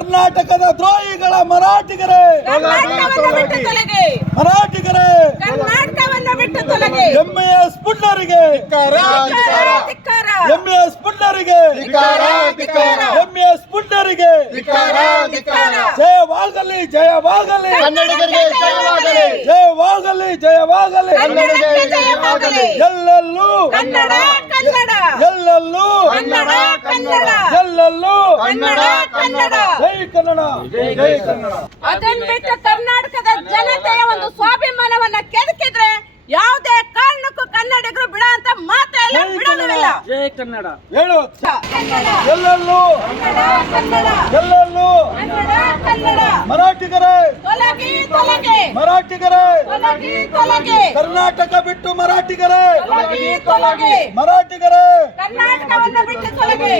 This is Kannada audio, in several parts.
ಕರ್ನಾಟಕದ ದ್ರೋಹಿಗಳ ಮರಾಠಿಗರೇ, ಮರಾಠಿಗರೇ, ಕರ್ನಾಟಕವನ್ನು ಬಿಟ್ಟು ತೊಲಗಿ. ಎಂಎಸ್ ಪುಂಡರಿಗೆ, ಎಂಎಸ್ ಪುಂಡರಿಗೆ, ಎಂಎಸ್ ಪುಂಡರಿಗೆ ಜಯವಾಗಲಿ, ಜಯವಾಗಲಿ, ಜಯವಾಗಲಿ, ಜಯವಾಗಲಿ. ಎಲ್ಲೆಲ್ಲೂ ಕನ್ನಡ, ಕನ್ನಡ, ಎಲ್ಲೆಲ್ಲೂ ಕನ್ನಡ, ಕನ್ನಡ, ಎಲ್ಲೆಲ್ಲೂ ಕನ್ನಡ, ಕನ್ನಡ. ಜೈ ಕನ್ನಡ, ಜೈ ಕನ್ನಡ. ಅದನ್ನ ಬಿಟ್ಟು ಕರ್ನಾಟಕದ ಜನತೆಯ ಒಂದು ಸ್ವಾಭಿಮಾನವನ್ನ ಕೆದಕಿದ್ರೆ ಯಾವುದೇ ಕಾರಣಕ್ಕೂ ಕನ್ನಡಿಗರು ಬಿಡ ಅಂತ ಮಾತೆಲ್ಲ ಬಿಡೋದಿಲ್ಲ. ಜೈ ಕನ್ನಡ ಹೇಳು. ಎಲ್ಲೆಲ್ಲೂ ಕನ್ನಡ, ಎಲ್ಲೆಲ್ಲೂ ಕನ್ನಡ, ಕನ್ನಡ. ಮರಾಠಿಗರೇ, ತೊಲಗಿ, ತೊಲಗಿ, ಮರಾಠಿಗರೇ, ತೊಲಗಿ, ತೊಲಗಿ, ಕರ್ನಾಟಕ ಬಿಟ್ಟು ಮರಾಠಿಗರೇ, ತೊಲಗಿ, ತೊಲಗಿ, ಮರಾಠಿಗರೇ, ಕರ್ನಾಟಕವನ್ನು ಬಿಟ್ಟು ತೊಲಗಿ.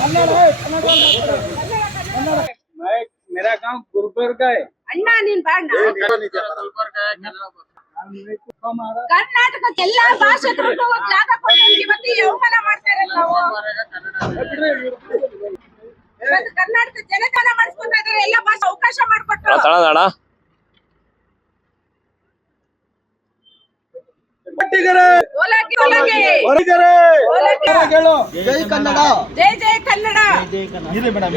ಕನ್ನಡ, ಕನ್ನಡ. मेरा गांव गुलबर्ग है। ಅಣ್ಣ ನೀನ್ ಬಾಣ್ಣ. ಕರ್ನಾಟಕದ ಎಲ್ಲಾ ಭಾಷೆಗಳು ಜಾಗ ಕೊಟ್ಟು ಇವತ್ತು ಈ ಅವಮಾನ ಮಾಡ್ತಾ ಇರೋದು ನಾವು. ಇವತ್ತು ಕರ್ನಾಟಕ ಜನಗಣ ಮಾಡಿಸ್ಕೊತಾ ಇದಾರೆ, ಎಲ್ಲಾ ಭಾಷೆ ಅವಕಾಶ ಮಾಡಿಕೊಟ್ರು. ಮರಾಠಿಗರೇ, ತೊಲಗಿ, ತೊಲಗಿ, ಹೊರಗರೇ, ತೊಲಗಿ. ಹೇಳು. ಜೈ ಕನ್ನಡ, ಜೈ ಜೈ ಕನ್ನಡ, ಇರಿ ಮೇಡಮ್,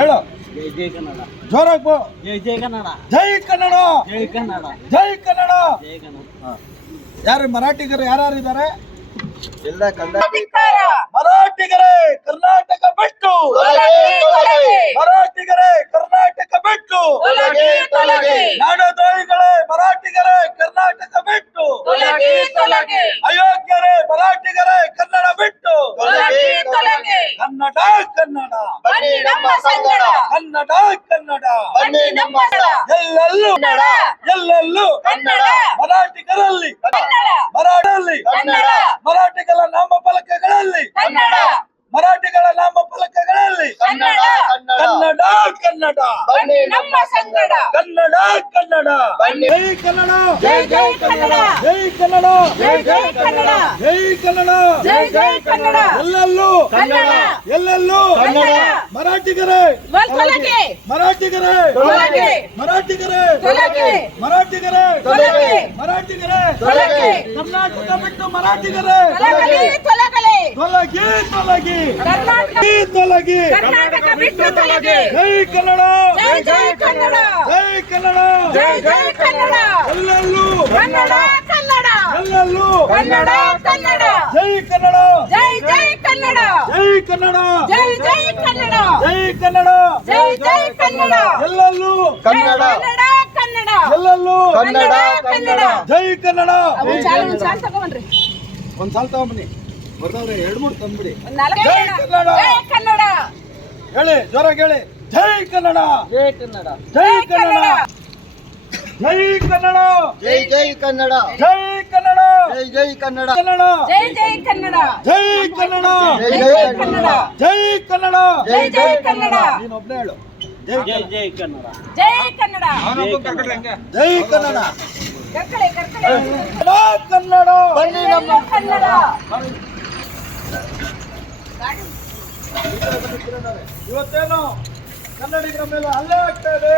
ಹೇಳು. जय जय कन्नड़, ಜೋರಾಗಿ ಬೋ. जय जय कन्नड़, ಜೈ ಕನ್ನಡ, जय कन्नड़, ಜೈ ಕನ್ನಡ. जय कन्नड़। ಯಾರು ಮರಾಠಿಗರು ಯಾರ್ಯಾರಿದ್ದಾರೆ? ಎಲ್ಲ ಕನ್ನಡ. ಧಿಕ್ಕಾರ. ಮರಾಠಿಗರೇ, ಕರ್ನಾಟಕ ಬಿಟ್ಟು, ತೊಲಗಿ, ತೊಲಗಿ, ಮರಾಠಿಗರೇ, ಕರ್ನಾಟಕ ಬಿಟ್ಟು, ತೊಲಗಿ, ತೊಲಗಿ, ನಾಡದ್ರೋಹಿಗಳೇ, ಮರಾಠಿಗರೇ, ಕರ್ನಾಟಕ ಬಿಟ್ಟು, ತೊಲಗಿ, ತೊಲಗಿ, ಅಯೋಗ್ಯರೇ, ಮರಾಠಿಗರೇ, ಕನ್ನಡ ಬಿಟ್ಟು, ತೊಲಗಿ, ತೊಲಗಿ. ಕನ್ನಡ, ಕನ್ನಡ, ಬನ್ನಿ ನಮ್ಮ ಸಂಗಡ, ಕನ್ನಡ, ಕನ್ನಡ, ಬನ್ನಿ ನಮ್ಮ ಸಂಗಡ. ಎಲ್ಲೆಲ್ಲೂ ಕನ್ನಡ, ಎಲ್ಲೆಲ್ಲೂ ಕನ್ನಡ, ಮರಾಠಿಗರಲ್ಲಿ, ಕನ್ನಡ, ಮರಾಠಲ್ಲಿ, ಕನ್ನಡ, ಮರಾಠಿಗಳ ನಾಮಫಲಕಗಳಲ್ಲಿ, ಕನ್ನಡ, ಮರಾಠಿಗಳ ನಾಮಫಲಕಗಳಲ್ಲಿ ಕನ್ನಡ, ಕನ್ನಡ, ಕನ್ನಡ, ಬನ್ನಿ ನಮ್ಮ ಸಂಗಡ. ಕನ್ನಡ, ಕನ್ನಡ. ಜೈ ಕನ್ನಡ, ಜೈ ಜೈ ಕನ್ನಡ, ಜೈ ಕನ್ನಡ, ಜೈ ಜೈ ಕನ್ನಡ, ಜೈ ಕನ್ನಡ. ಜೈ ಜೈ ಕನ್ನಡ. ಎಲ್ಲೆಲ್ಲೂ ಕನ್ನಡ, ಎಲ್ಲೆಲ್ಲೂ ಕನ್ನಡ. ಮರಾಠಿಗರೇ, ತೊಲಗಿ, ಮರಾಠಿಗರೇ, ತೊಲಗಿ, ಮರಾಠಿಗರೇ, ತೊಲಗಿ, ಮರಾಠಿಗರೇ, ತೊಲಗಿ, ಮರಾಠಿಗರೇ, ತೊಲಗಿ. ಕರ್ನಾಟಕ ಬಿಟ್ಟು ಮರಾಠಿಗರೇ, ತೊಲಗಲಿ, ತೊಲಗಲಿ. ತೊಲಗಿ, ತೊಲಗಿ, ಕರ್ನಾಟಕ, ತೊಲಗಿ. ಕರ್ನಾಟಕ ಬಿಟ್ಟು ತೊಲಗಿ. ಜೈ ಕನ್ನಡ, ಜೈ ಜೈ ಕನ್ನಡ, ಜೈ ಕನ್ನಡ. ಜೈ ಜೈ ಕನ್ನಡ. ಎಲ್ಲೆಲ್ಲೂ ಕನ್ನಡ, ಕನ್ನಡ, ಎಲ್ಲೆಲ್ಲೂ ಕನ್ನಡ, ಕನ್ನಡ. ಜೈ ಕನ್ನಡ, ಜೈ ಜೈ ಕನ್ನಡ, ಜೈ ಕನ್ನಡ, ಜೈ ಜೈ ಕನ್ನಡ, ಜೈ ಕನ್ನಡ. ಜೈ ಜೈ ಕನ್ನಡ. ಎಲ್ಲೆಲ್ಲೂ ಕನ್ನಡ, ಕನ್ನಡ, ಕನ್ನಡ, ಎಲ್ಲೆಲ್ಲೂ ಕನ್ನಡ, ಕನ್ನಡ. ಜೈ ಕನ್ನಡ. ಒಂದ್ ಸಾಲ ತಗೊಂಡ್ರಿ, ಒಂದ್ ಸಾಲ ತಗೊಂಬನ್ನಿ, ಬರ್ದವ್ರೆ 2-3 ತಂದ್ಬಿಡಿ. ಒಂದ್ ನಾಲ್ಕು ಜೈ ಹೇಳೋಣ. ಕನ್ನಡ. ಜೈ ಕನ್ನಡ, ಹೇಳಿ, ಜೋರಾಗಿ ಹೇಳಿ. ಜೈ ಕನ್ನಡ, जय कन्नड़, ಜೈ ಕನ್ನಡ, ಜೈ ಕನ್ನಡ, ಜೈ ಜೈ ಕನ್ನಡ, ಜೈ ಕನ್ನಡ, ಜೈ ಜೈ ಕನ್ನಡ, ಕನ್ನಡ, ಜೈ ಜೈ ಕನ್ನಡ, ಜೈ ಕನ್ನಡ, ಜೈ ಜೈ ಜೈ ಕನ್ನಡ, ಜೈ ಕನ್ನಡ. ಜೈ ಜೈ ಕನ್ನಡ, ನೀನ್ ಒಬ್ನೇ ಹೇಳು. ಜೈ जय जय कन्नड़, ಜೈ ಕನ್ನಡ. ಜೈ ಕನ್ನಡ, ಕರ್ಕಳೆ, ಕರ್ಕಳೆ. ಕನ್ನಡ. ಬನ್ನಿ ನಮ್ಮ ಕನ್ನಡ. ಇವತ್ತೇನು ಕನ್ನಡಿಗರ ಮೇಲೆ ಹಲ್ಲೆ ಆಗ್ತಾ ಇದೆ.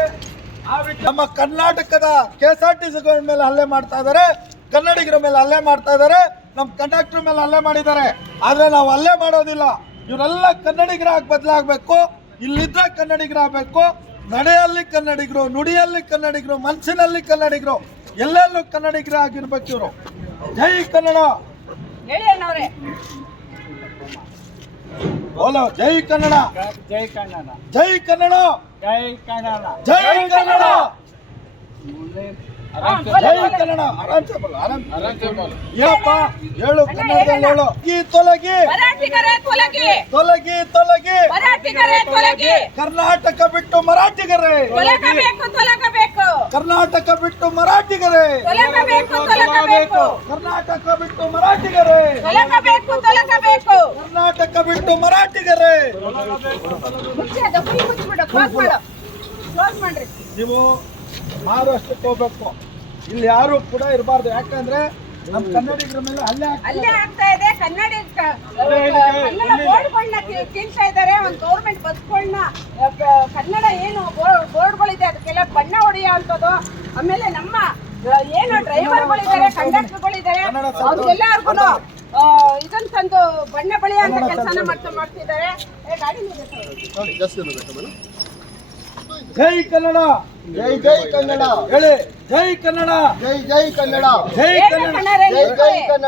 ನಮ್ಮ ಕರ್ನಾಟಕದ KSRTC ಮೇಲೆ ಹಲ್ಲೆ ಮಾಡ್ತಾ ಇದ್ದಾರೆ, ಕನ್ನಡಿಗರ ಮೇಲೆ ಹಲ್ಲೆ ಮಾಡ್ತಾ ಇದ್ದಾರೆ, ನಮ್ಮ ಕಂಡಕ್ಟರ್ ಮೇಲೆ ಹಲ್ಲೆ ಮಾಡಿದ್ದಾರೆ. ಆದ್ರೆ ನಾವು ಹಲ್ಲೆ ಮಾಡೋದಿಲ್ಲ. ಇವರೆಲ್ಲ ಕನ್ನಡಿಗರಾಗಿ ಬದಲಾಗಬೇಕು. ಇಲ್ಲಿದ್ರೆ ಕನ್ನಡಿಗರಾಗಬೇಕು. ನಡೆಯಲ್ಲಿ ಕನ್ನಡಿಗರು, ನುಡಿಯಲ್ಲಿ ಕನ್ನಡಿಗರು, ಮನಸ್ಸಿನಲ್ಲಿ ಕನ್ನಡಿಗರು, ಎಲ್ಲೆಲ್ಲೂ ಕನ್ನಡಿಗರಾಗಿರ್ಬೇಕು ಇವರು. ಜೈ ಕನ್ನಡ. ಹೇಳಿ ಅಣ್ಣವ್ರೆ. बोलो जय कन्नड़, जय कन्नड़, जय कन्नड़, जय कन्नड़, जय कन्नड़, जय कन्नड़. आराम से बोलो, आराम से बोलो. ಏನಪ್ಪ ಹೇಳು, ಕನ್ನಡದಲ್ಲಿ ಹೇಳು. ಈ ತೊಲಗಿ, ಮರಾಠಿಗರೇ ತೊಲಗಿ, ತೊಲಗಿ, ತೊಲಗಿ. ಮರಾಠಿಗರೇ ತೊಲಗಿ. ಕರ್ನಾಟಕ ಬಿಟ್ಟು ಮರಾಠಿಗರೇ, ತೊಲಗಬೇಕು, ತೊಲಗಬೇಕು, ಕರ್ನಾಟಕ ಬಿಟ್ಟು ಮರಾಠಿಗರೇ, ತೊಲಗಬೇಕು, ತೊಲಗಬೇಕು, ಕರ್ನಾಟಕ ಬಿಟ್ಟು ಮರಾಠಿಗರೇ, ತೊಲಗಬೇಕು, ತೊಲಗಬೇಕು. ಕರ್ನಾಟಕ ಬಿಟ್ಟು ಮರಾಠಿಗರೇ. ಮುಚ್ಚಿ ಅದು ಫುಲ್ ಮುಚ್ಚಿಬಿಡು, ಕ್ಲೋಸ್ ಮಾಡು, ಕ್ಲೋಸ್ ಮಾಡ್ರಿ. ನೀವು ಮಹಾರಾಷ್ಟ್ರಕ್ಕೆ ಹೋಗ್ಬೇಕು. ಇಲ್ಲಿ ಯಾರು ಕೂಡ ಇರಬಾರ್ದು. ಯಾಕಂದ್ರೆ ನಮ್ಮ ಕನ್ನಡಿಗರ ಮೇಲೆ ಹಲ್ಲೆ ಆಗ್ತಾ ಅಲ್ಲೇ ಆಗ್ತಾ ಇದೆ. ಕನ್ನಡ ಬೋರ್ಡ್ಗಳನ್ನ ಕೀಳ್ತಾ ಇದ್ದಾರೆ. ಒಂದು ಗೌರ್ಮೆಂಟ್ ಬಸ್ಗಳನ್ನ ಕನ್ನಡ ಏನು ಬೋರ್ಡ್ಗಳಿದೆ ಅದಕ್ಕೆಲ್ಲ ಬಣ್ಣ ಹೊಡೆಯೋ ಅಂಥದ್ದು. ಆಮೇಲೆ ನಮ್ಮ ಏನು ಡ್ರೈವರ್ಗಳಿದ್ದಾರೆ, ಕಂಡಕ್ಟರ್ಗಳಿದ್ದಾರೆ, ಅವ್ರಿಗೆಲ್ಲರಿಗೂ ಇದನ್ನ ತಂದು ಬಣ್ಣ ಬಳಿಯೋ ಅಂತ ಕೆಲಸನ ಮಾಡ್ತಿದ್ದಾರೆ. ಗಾಡಿ ಜೈ ಕನ್ನಡ, ಜೈ ಜೈ ಕನ್ನಡ, ಹೇಳಿ ಜೈ ಕನ್ನಡ, ಜೈ ಜೈ ಕನ್ನಡ, ಜೈ ಏನು ಕನ್ನಡ. ಕನ್ನಡ ಜೈ ಜೈ ಕನ್ನಡ.